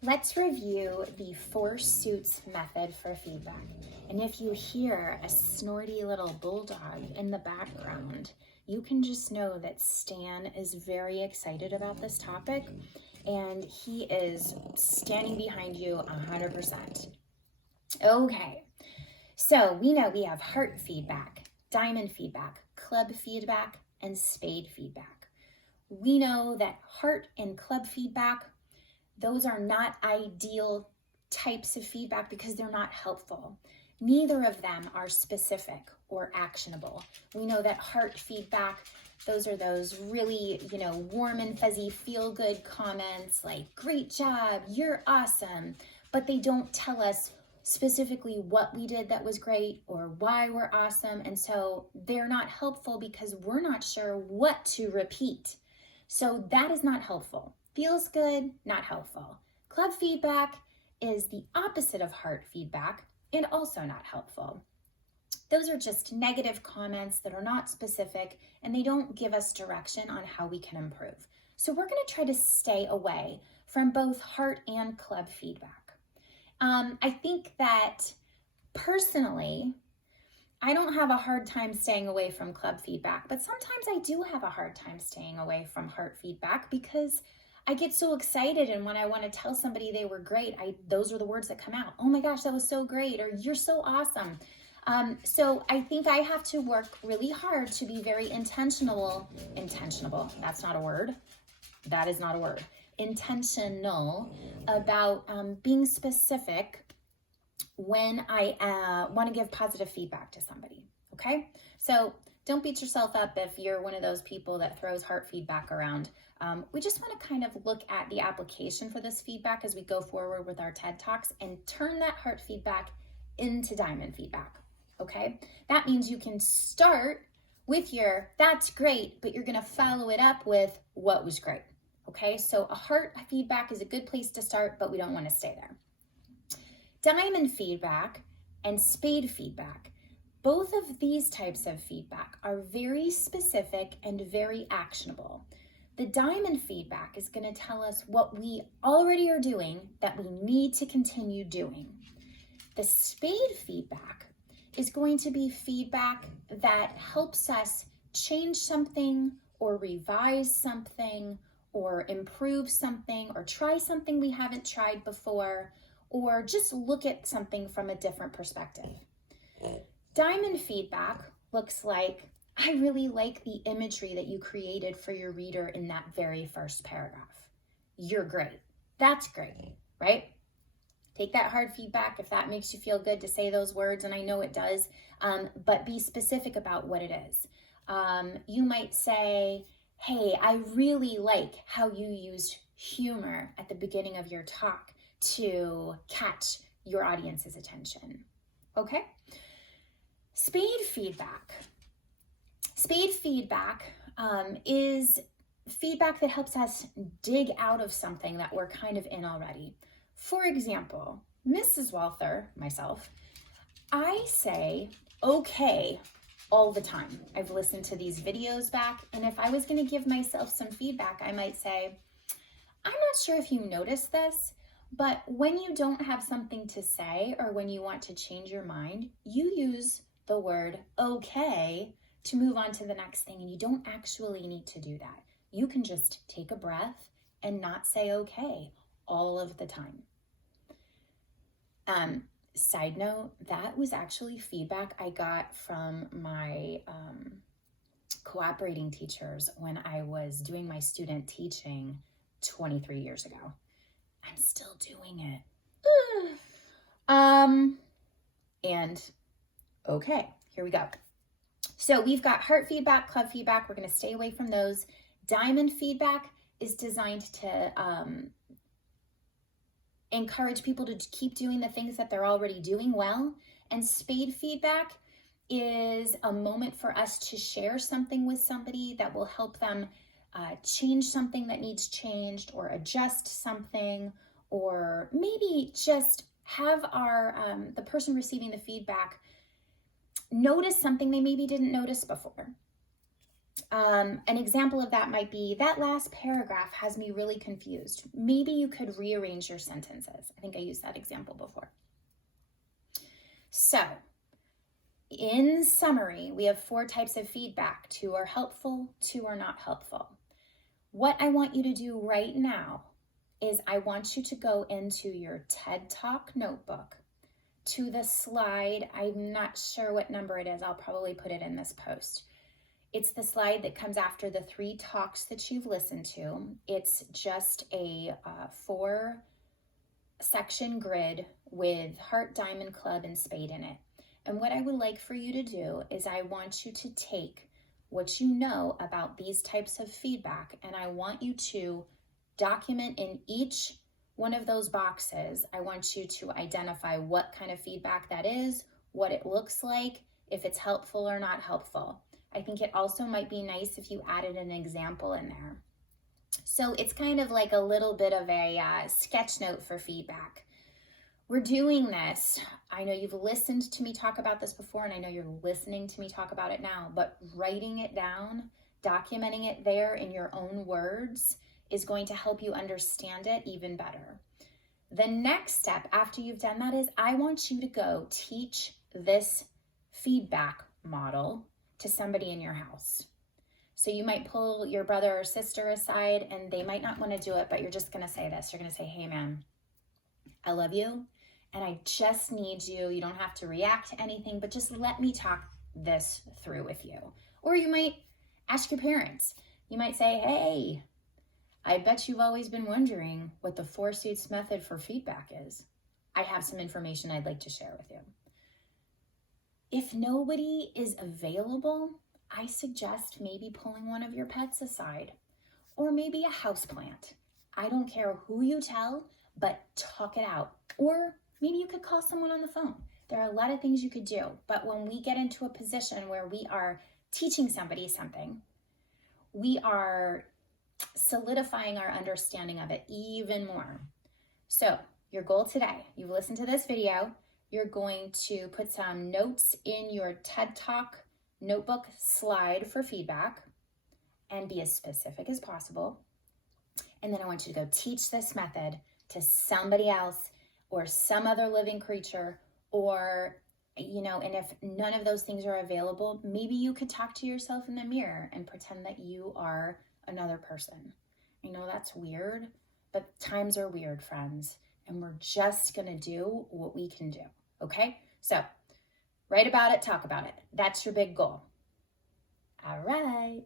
Let's review the 4 suits method for feedback. And if you hear a snorty little bulldog in the background, you can just know that Stan is very excited about this topic and he is standing behind you 100%. Okay, so we know we have heart feedback, diamond feedback, club feedback, and spade feedback. We know that heart and club feedback, those are not ideal types of feedback because they're not helpful. Neither of them are specific or actionable. We know that heart feedback, those are those really, warm and fuzzy feel-good comments like, great job, you're awesome, but they don't tell us specifically what we did that was great or why we're awesome. And so they're not helpful because we're not sure what to repeat. So that is not helpful. Feels good, not helpful. Club feedback is the opposite of heart feedback and also not helpful. Those are just negative comments that are not specific and they don't give us direction on how we can improve. So we're going to try to stay away from both heart and club feedback. I think that personally, I don't have a hard time staying away from club feedback, but sometimes I do have a hard time staying away from heart feedback because I get so excited, and when I want to tell somebody they were great, those are the words that come out. Oh my gosh, that was so great, or you're so awesome. So I think I have to work really hard to be very intentional, that's not a word. That is not a word. Intentional about being specific when I want to give positive feedback to somebody, okay? So don't beat yourself up if you're one of those people that throws heart feedback around. We just want to kind of look at the application for this feedback as we go forward with our TED Talks and turn that heart feedback into diamond feedback, okay? That means you can start with your, that's great, but you're going to follow it up with what was great, okay? So a heart feedback is a good place to start, but we don't want to stay there. Diamond feedback and spade feedback, both of these types of feedback are very specific and very actionable. The diamond feedback is going to tell us what we already are doing that we need to continue doing. The spade feedback is going to be feedback that helps us change something or revise something or improve something or try something we haven't tried before, or just look at something from a different perspective. Diamond feedback looks like, I really like the imagery that you created for your reader in that very first paragraph. You're great. That's great, right? Take that hard feedback if that makes you feel good to say those words, and I know it does, but be specific about what it is. You might say, hey, I really like how you used humor at the beginning of your talk to catch your audience's attention, okay? Spade feedback. Spade feedback is feedback that helps us dig out of something that we're kind of in already. For example, Mrs. Walther, myself, I say okay all the time. I've listened to these videos back, and if I was going to give myself some feedback, I might say, I'm not sure if you noticed this, but when you don't have something to say or when you want to change your mind, you use the word okay to move on to the next thing, and you don't actually need to do that. You can just take a breath and not say okay all of the time. Side note, that was actually feedback I got from my cooperating teachers when I was doing my student teaching 23 years ago. I'm still doing it. And okay, here we go. So we've got heart feedback, club feedback. We're going to stay away from those. Diamond feedback is designed to encourage people to keep doing the things that they're already doing well. And spade feedback is a moment for us to share something with somebody that will help them change something that needs changed, or adjust something, or maybe just have the person receiving the feedback notice something they maybe didn't notice before. An example of that might be that last paragraph has me really confused. Maybe you could rearrange your sentences. I think I used that example before. So, in summary, we have 4 types of feedback. 2 are helpful, 2 are not helpful. What I want you to do right now is I want you to go into your TED Talk notebook to the slide. I'm not sure what number it is. I'll probably put it in this post. It's the slide that comes after the 3 talks that you've listened to. It's just a 4-section grid with heart, diamond, club, and spade in it. And what I would like for you to do is I want you to take what you know about these types of feedback, and I want you to document in each one of those boxes. I want you to identify what kind of feedback that is, what it looks like, if it's helpful or not helpful. I think it also might be nice if you added an example in there. So it's kind of like a little bit of a sketch note for feedback. We're doing this. I know you've listened to me talk about this before, and I know you're listening to me talk about it now, but writing it down, documenting it there in your own words is going to help you understand it even better. The next step after you've done that is I want you to go teach this feedback model to somebody in your house. So you might pull your brother or sister aside, and they might not want to do it, but you're just going to say this. You're going to say, hey man, I love you, and I just need you. You don't have to react to anything, but just let me talk this through with you. Or you might ask your parents. You might say, hey, I bet you've always been wondering what the 4 suits method for feedback is. I have some information I'd like to share with you. If nobody is available, I suggest maybe pulling one of your pets aside, or maybe a houseplant. I don't care who you tell, but talk it out. Or maybe you could call someone on the phone. There are a lot of things you could do, but when we get into a position where we are teaching somebody something, we are solidifying our understanding of it even more. So your goal today, you've listened to this video, you're going to put some notes in your TED Talk notebook slide for feedback and be as specific as possible. And then I want you to go teach this method to somebody else or some other living creature, or, and if none of those things are available, maybe you could talk to yourself in the mirror and pretend that you are another person. I know that's weird, but times are weird, friends, and we're just gonna do what we can do, okay? So write about it, talk about it. That's your big goal. All right.